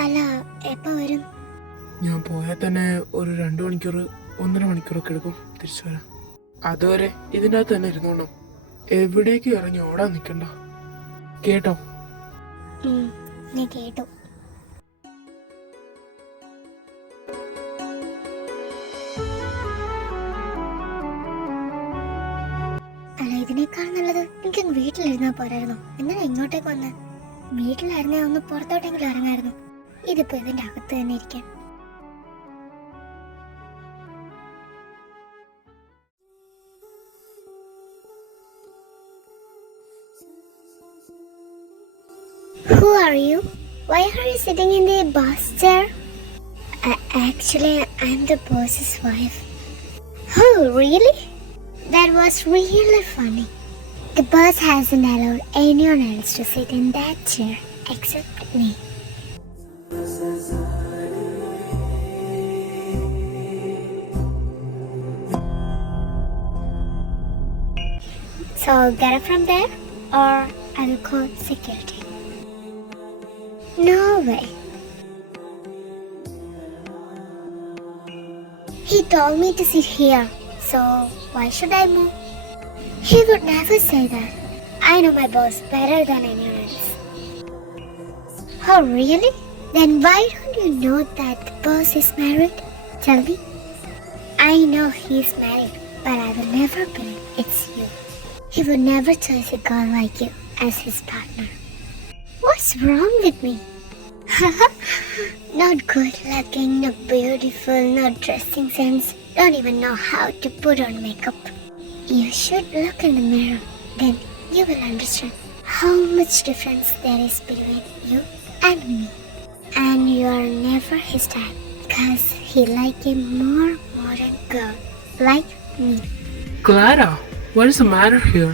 അല്ല, എപ്പോ വരും? ഞാൻ പോയാൽ തന്നെ ഒരു 2 മണിക്കൂർ 1.5 മണിക്കൂറൊക്കെ എടുക്കും തിരിച്ചു വരാൻ. അതുവരെ ഇതിൻ്റെ അകത്ത് തന്നെ ഇരുന്നോണം. എവിടേക്ക് ഇറങ്ങി ഓടാൻ നിൽക്കണ്ട, കേട്ടോ? ഞാൻ കേട്ടു. അല്ല, ഇതിനേക്കാൾ നല്ലത് എനിക്കങ്ങ് വീട്ടിലിരുന്നാ പോരായിരുന്നു. എന്നാൽ ഇങ്ങോട്ടേക്ക് വന്ന് വീട്ടിലായിരുന്നേ ഒന്ന് പുറത്തോട്ടെങ്കിലും ഇറങ്ങായിരുന്നു. ഇതിപ്പോ ഇതിന്റെ അകത്ത് തന്നെ ഇരിക്കാൻ. Who are you? Why are you sitting in the boss chair? Actually, I'm the boss's wife. Oh, really? That was really funny. The boss hasn't allowed anyone else to sit in that chair except me. So get up from there or I will call security. No way. He told me to sit here, so why should I move? He would never say that. I know my boss better than anyone else. Oh, really? Then why don't you know that the boss is married? Tell me. I know he's married, but I will never believe it's you. He would never choose a girl like you as his partner. What's wrong with me? Not good looking, not beautiful, not dressing sense, don't even know how to put on makeup. You should look in the mirror, then you will understand how much difference there is between you and me. And you are never his type, cause he like a more modern girl like me. Clara, what is the matter here?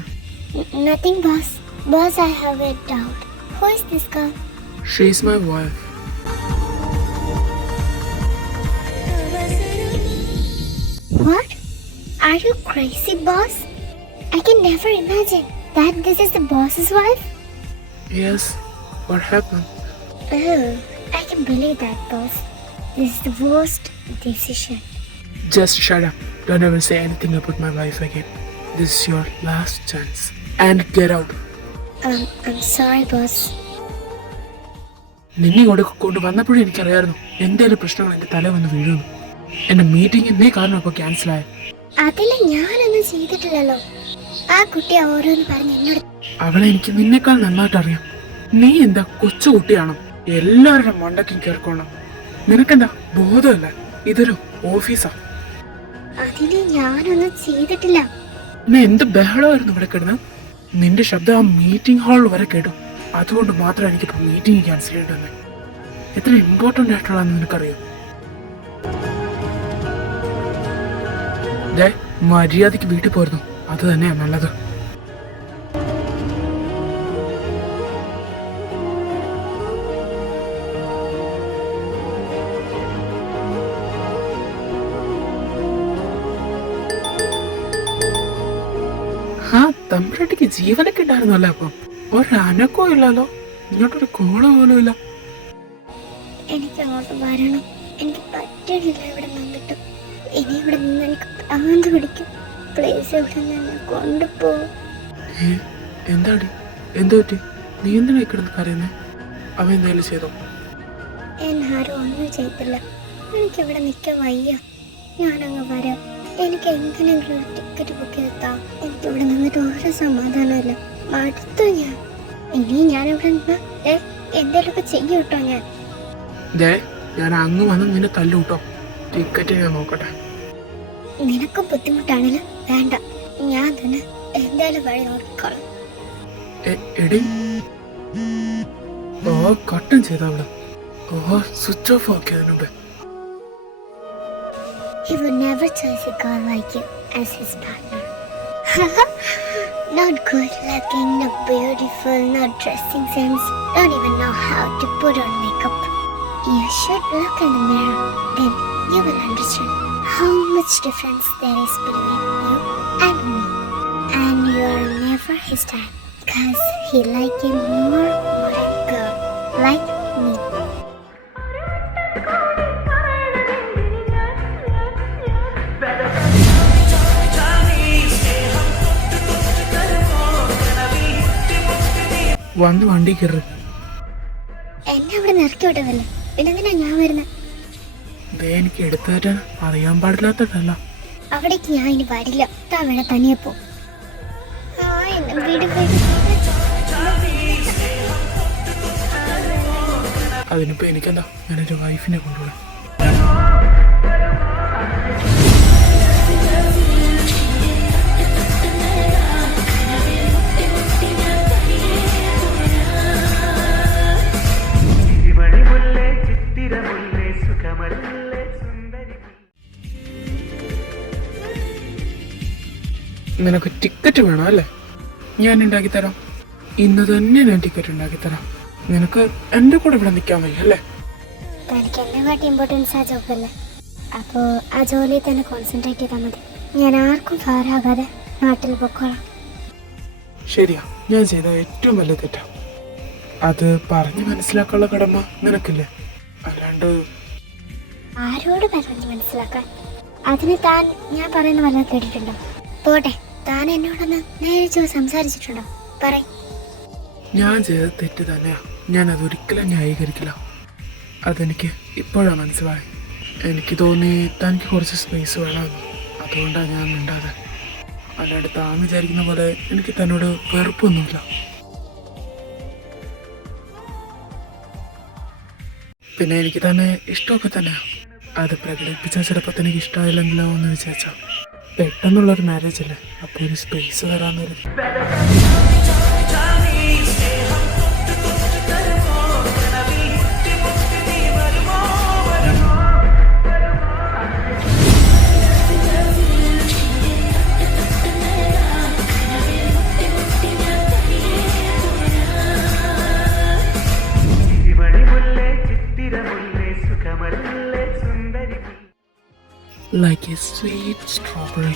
Nothing, boss. Boss, I have a doubt. Who is this girl? She's my wife. What? Are you crazy, boss? I can never imagine that this is the boss's wife. Yes, what happened? Oh, I can believe that, boss. This is the worst decision. Just shut up. Don't ever say anything about my wife again. This is your last chance. And get out. I'm sorry, boss. നിന്നെ ഇങ്ങോട്ട് കൊണ്ടുവന്നപ്പോഴും എനിക്കറിയായിരുന്നു എന്തെങ്കിലും പ്രശ്നങ്ങൾ എൻ്റെ തല വന്ന് വീഴുന്നു. എന്റെ മീറ്റിംഗ് എന്നേ കാരണം ഇപ്പോൾ ക്യാൻസലായ. അതില് ഞാനൊന്നും ചെയ്തിട്ടില്ലല്ലോ. ആ കുട്ടി ഓരോന്ന് പറഞ്ഞ് എന്നോട്. അവളെ എനിക്ക് നിന്നെക്കാൾ നന്നായിട്ട് അറിയാം. നീ എന്താ കൊച്ചുകുട്ടിയാണോ? എല്ലാവരുടെ മണ്ടയ്ക്കും കേൾക്കണം. നിനക്കെന്താ ബോധമല്ല? ഇതൊരു ഓഫീസാ. അതിന് ഞാനൊന്നും ചെയ്തിട്ടില്ല. നീ എന്ത് ബഹളമായിരുന്നു ഇവിടെ കിടന്ന്? നിന്റെ ശബ്ദം ആ മീറ്റിംഗ് ഹാളിൽ വരെ കേട്ടു. അതുകൊണ്ട് മാത്രം എനിക്കിപ്പോ മീറ്റിംഗ് ക്യാൻസൽ ചെയ്യേണ്ടി വന്നേ. എത്ര ഇമ്പോർട്ടന്റ് ആയിട്ടുള്ളതെന്ന് നിനക്കറിയോ? മര്യാദക്ക് വീട്ടിൽ പോയിരുന്നു. അത് തന്നെയാ നല്ലത്. ആ തമ്പുരാട്ടിക്ക് ജീവനൊക്കെ ഉണ്ടായിരുന്നല്ലോ. അപ്പം ഒരനക്കോ ഇല്ലല്ലോ, ഇങ്ങോട്ടൊരു കോള് പോലും ഇല്ല. എനിക്ക് അങ്ങോട്ട് വരണം. എനിക്ക് പറ്റണില്ല ഇവിടെ നിന്നിട്ട്. ഇനി ഇവിടെ നിന്ന് എനിക്ക് ആന്ത് പിടിക്കും. പ്ലേസ് ഇവിടെ നിന്ന് കൊണ്ടുപോകും. എന്താടി, എന്താ പറ്റി? നീ എന്തിനാ കിടന്ന് കരയുന്നേ? അവ എന്തായാലും ചെയ്തോ? എന്നാരും ഒന്നും ചെയ്തില്ല. എനിക്കിവിടെ നിൽക്കാൻ വയ്യ. ഞാനങ്ങ് വരാം. എനിക്ക് എങ്ങനെയെങ്കിലും ഒരു ടിക്കറ്റ് ബുക്ക് ചെയ്താ. എനിക്കിവിടെ നിന്നിട്ട് ഒരു സമാധാനമില്ല. മടുത്തു ഞാൻ. ഇനി ഞാനിവിടെ നിന്ന് എന്തെങ്കിലുമൊക്കെ ചെയ്യും കേട്ടോ. ഞാൻ അങ്ങ് വന്ന് നിന്നെ തല്ലൂട്ടോ. ടിക്കറ്റ് ഞാൻ നോക്കട്ടെ. നിനക്ക് ബുദ്ധിമുട്ടാണല്ലോ, വേണ്ട. ഞാൻ തന്നെ എന്തായാലും വഴി നോക്കിക്കോളാം. എടി, ഓ കട്ടൻ ചെയ്ത അവിടെ. ഓ സ്വിച്ച് ഓഫ് ആക്കിയതിനു മുമ്പേ. He would never choose a girl like you as his partner. Not good looking, not beautiful, not dressing sense, don't even know how to put on makeup. You should look in the mirror, then you will understand how much difference there is between you and me. And you are never his type, cause he like a more modern girl, like me. വന്ന് വണ്ടി കയറി. എന്നെ അവിടെ നിറക്കി വിട്ടതല്ലേ, പിന്നെന്തിനാ ഞാൻ വരുന്നത്? എനിക്ക് എടുത്തേറ്റാൻ അറിയാൻ പാടില്ലാത്തതല്ല. അവിടേക്ക് ഞാൻ ഇനി വരില്ല. അവിടെ തനിയെ പോ. അതിനിപ്പോ എനിക്കെന്താ, ഞാനൊരു വൈഫിനെ കൊണ്ടുപോകാം. നിനക്ക് ടിക്കറ്റ് വേണം അല്ലേ? ഞാൻ ഉണ്ടാക്കിത്തരാം. ഇന്ന് തന്നെ ഞാൻ ടിക്കറ്റ് ഉണ്ടാക്കിത്തരാം. നിനക്ക് എൻ്റെ കൂടെ ഇവിടെ നിൽക്കാൻ വയ്യ അല്ലേ? എനിക്ക് എന്നെക്കാട്ടി ഇമ്പോർട്ടൻസ് ആ ജോബല്ലേ. അപ്പോൾ ആ ജോലിയിൽ തന്നെ കോൺസെൻട്രേറ്റ് ചെയ്താൽ മതി. ഞാൻ ആർക്കും ഫാറാകാതെ നാട്ടിൽ പൊക്കോളാം. ശരിയാ, ഞാൻ ചെയ്ത ഏറ്റവും വലിയ തെറ്റാ. അത് പറഞ്ഞ് മനസ്സിലാക്കാനുള്ള കടമ നിനക്കില്ലേ? അല്ലാണ്ട് ആരോട് പറഞ്ഞ് മനസ്സിലാക്കാൻ? അതിന് താൻ ഞാൻ പറയുന്ന വല്ലതും കേട്ടിട്ടുണ്ടോ? പോട്ടെ, താൻ എന്നോടൊന്ന് നേരെ സംസാരിച്ചിട്ടുണ്ടോ? പറയ്. ഞാൻ ചെയ്ത തെറ്റ് തന്നെയാ. ഞാൻ അതൊരിക്കലും ന്യായീകരിക്കില്ല. അതെനിക്ക് ഇപ്പോഴാണ് മനസ്സിലായി. എനിക്ക് തോന്നി തനിക്ക് കുറച്ച് സ്പേസ് വേണമെന്ന്. അതുകൊണ്ടാണ് ഞാൻ മിണ്ടാതെ. അല്ലാണ്ട് താൻ വിചാരിക്കുന്ന പോലെ എനിക്ക് തന്നോട് വെറുപ്പൊന്നുമില്ല. പിന്നെ എനിക്ക് തന്നെ ഇഷ്ടമൊക്കെ തന്നെയാണ്. അത് പ്രകടിപ്പിച്ചാൽ ചിലപ്പോൾ തനിക്ക് ഇഷ്ടമായില്ലെങ്കിലോ എന്ന് വിചാരിച്ചാൽ. പെട്ടെന്നുള്ളൊരു മാരേജ് അല്ലേ, അപ്പോൾ ഒരു space തരാന്നൊരു. Like a sweet strawberry.